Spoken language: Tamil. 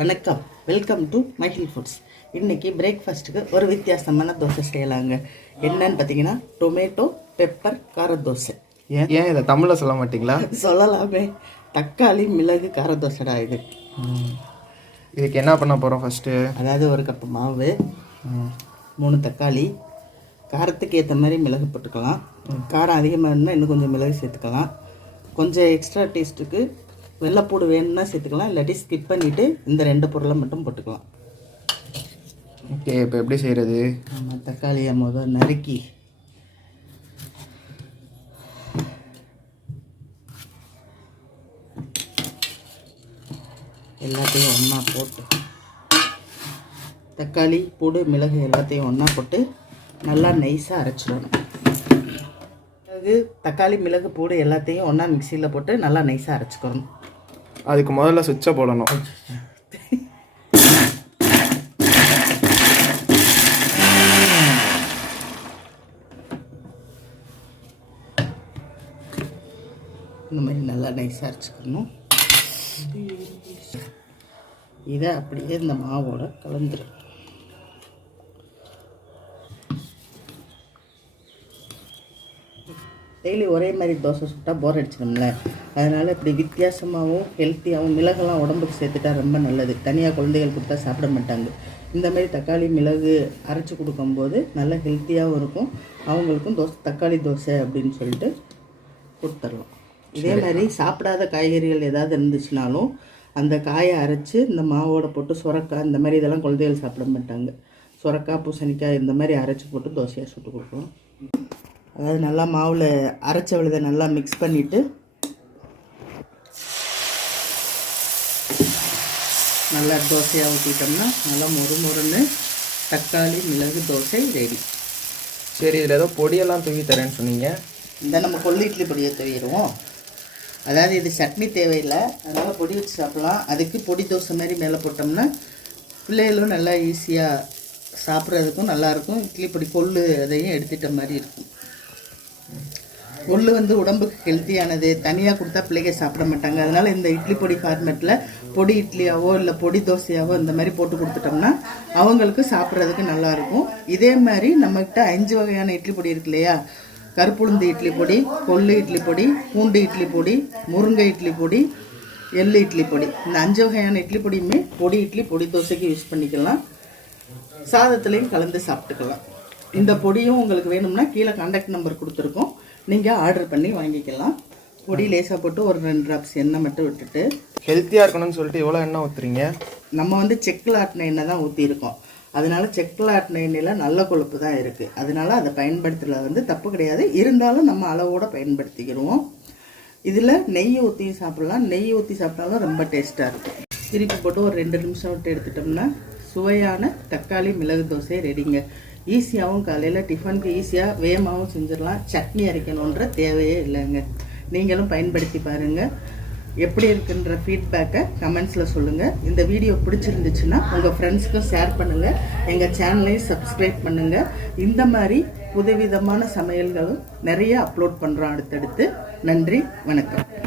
வணக்கம். வெல்கம் டு மைட்டில் ஃபுட்ஸ் இன்னைக்கு பிரேக்ஃபாஸ்ட்டுக்கு ஒரு வித்தியாசமான தோசை செய்யலாங்க. என்னன்னு பார்த்தீங்கன்னா டொமேட்டோ பெப்பர் கார தோசை. ஏன்? ஏன் இதை தமிழில் சொல்ல மாட்டீங்களா? சொல்லலாமே. தக்காளி மிளகு கார தோசைடா இது. இதுக்கு என்ன பண்ண போகிறோம் ஃபஸ்ட்டு அதாவது ஒரு கப்பு மாவு மூணு தக்காளி காரத்துக்கு ஏற்ற மாதிரி மிளகு போட்டுக்கலாம். காரம் அதிகமாக இருந்தால் இன்னும் கொஞ்சம் மிளகு சேர்த்துக்கலாம். கொஞ்சம் எக்ஸ்ட்ரா டேஸ்ட்டுக்கு வெள்ளைப்பூடு வேணும்னா சேர்த்துக்கலாம் இல்லாட்டி ஸ்கிப் பண்ணிவிட்டு இந்த ரெண்டு பொருளை மட்டும் போட்டுக்கலாம். ஓகே இப்போ எப்படி செய்கிறது நம்ம தக்காளியை முதல் நறுக்கி. எல்லாத்தையும் ஒன்றா போட்டு தக்காளி பூடு மிளகு எல்லாத்தையும் ஒன்றா போட்டு நல்லா நைஸாக அரைச்சிடணும். மிளகு தக்காளி மிளகு பூடு எல்லாத்தையும் ஒன்றா மிக்சியில் போட்டு நல்லா நைஸாக அரைச்சிக்கணும். அதுக்கு முதல்ல சுவிட்சை போடணும். இந்த மாதிரி நல்லா நைஸாக அரைச்சிக்கணும். இதை அப்படியே இந்த மாவோட கலந்துருக்கணும் டெய்லி ஒரே மாதிரி தோசை சுட்டால் போர் அடிச்சிடும்ல. அதனால் இப்படி வித்தியாசமாகவும் ஹெல்த்தியாகவும் மிளகெல்லாம் உடம்புக்கு சேர்த்துட்டா ரொம்ப நல்லது. தனியாக குழந்தைகள் கொடுத்தா சாப்பிட மாட்டாங்க. இந்த மாதிரி தக்காளி மிளகு அரைச்சி கொடுக்கும்போது நல்ல ஹெல்த்தியாகவும் இருக்கும். அவங்களுக்கும் தோசை தக்காளி தோசை அப்படின்னு சொல்லிட்டு கொடுத்துடலாம். இதே மாதிரி சாப்பிடாத காய்கறிகள் ஏதாவது இருந்துச்சுனாலும் அந்த காயை அரைச்சி இந்த மாவோட போட்டு சுரக்காய் இந்த மாதிரி இதெல்லாம் குழந்தைகள் சாப்பிட மாட்டாங்க. சுரக்காய் பூசணிக்காய் இந்த மாதிரி அரைச்சி போட்டு தோசையாக சுட்டு கொடுப்போம் அதாவது நல்லா மாவில் அரைச்ச விழுதை நல்லா மிக்ஸ் பண்ணிவிட்டு நல்லா தோசையாக ஊற்றிட்டோம்னா நல்லா மொறு மொறுன்னு தக்காளி மிளகு தோசை ரெடி சரி இதில் ஏதோ பொடியெல்லாம் தூவி தரேன்னு சொன்னீங்க. இந்த நம்ம கொள்ளு இட்லி பொடியை தவிடுவோம். அதாவது இது சட்னி தேவையில்லை. அதனால் பொடி வச்சு சாப்பிட்லாம். அதுக்கு பொடி தோசை மாதிரி மேலே போட்டோம்னா பிள்ளைகளும் நல்லா ஈஸியாக சாப்பிட்றதுக்கும் நல்லாயிருக்கும் இட்லி பொடி கொள்ளு அதையும் எடுத்துட்ட மாதிரி இருக்கும். கொள்ளு வந்து உடம்புக்கு ஹெல்த்தியானது தனியாக கொடுத்தா பிள்ளைங்க சாப்பிட மாட்டாங்க. அதனால் இந்த இட்லி பொடி ஃபார்மேட்டில் பொடி இட்லியாவோ இல்லை பொடி தோசையாவோ இந்த மாதிரி போட்டு கொடுத்துட்டோம்னா அவங்களுக்கு சாப்பிட்றதுக்கு நல்லாயிருக்கும் இதே மாதிரி நம்மக்கிட்ட அஞ்சு வகையான இட்லி பொடி இருக்கு இல்லையா? கருப்புளுந்து இட்லி பொடி கொள்ளு இட்லி பொடி பூண்டு இட்லி பொடி முருங்கை இட்லி பொடி எள்ளு இட்லி பொடி. இந்த அஞ்சு வகையான இட்லி பொடியுமே பொடி இட்லி பொடி தோசைக்கு யூஸ் பண்ணிக்கலாம். சாதத்துலேயும் கலந்து சாப்பிட்டுக்கலாம். இந்த பொடியும் உங்களுக்கு வேணும்னா கீழே கான்டாக்ட் நம்பர் கொடுத்துருக்கோம். நீங்கள் ஆர்டர் பண்ணி வாங்கிக்கலாம். பொடி லேசாக போட்டு ஒரு ரெண்டு ட்ராப்ஸ் எண்ணெய் மட்டும் விட்டுட்டு. ஹெல்த்தியாக இருக்கணும்னு சொல்லிட்டு எவ்வளோ எண்ணெய் ஊற்றுறீங்க நம்ம வந்து செக்கில் ஆட்டின எண்ணெய் தான் ஊற்றிருக்கோம் அதனால செக்கில் ஆட்டின எண்ணெயில் நல்ல கொழுப்பு தான் இருக்குது அதனால அதை பயன்படுத்துறது வந்து தப்பு கிடையாது. இருந்தாலும் நம்ம அளவோட பயன்படுத்திக்கிடுவோம். இதில் நெய் ஊற்றி சாப்பிடலாம். நெய் ஊற்றி சாப்பிட்டாலும் ரொம்ப டேஸ்ட்டாக இருக்கும். திருப்பி போட்டு ஒரு ரெண்டு நிமிஷம் விட்டு எடுத்துட்டோம்னா சுவையான தக்காளி மிளகு தோசை ரெடிங்க ஈஸியாகவும் காலையில் டிஃபனுக்கு ஈஸியாக வேகமாகவும் செஞ்சிடலாம். சட்னி அரைக்கணுன்ற தேவையே இல்லைங்க. நீங்களும் பயன்படுத்தி பாருங்கள் எப்படி இருக்குன்ற ஃபீட்பேக்கை கமெண்ட்ஸில் சொல்லுங்கள் இந்த வீடியோ பிடிச்சிருந்துச்சுன்னா உங்கள் ஃப்ரெண்ட்ஸுக்கும் ஷேர் பண்ணுங்கள் எங்கள் சேனலையும் சப்ஸ்கிரைப் பண்ணுங்கள் இந்த மாதிரி புதுவிதமான சமையல்களும் நிறைய அப்லோட் பண்ணுறோம் அடுத்தடுத்து. நன்றி வணக்கம்.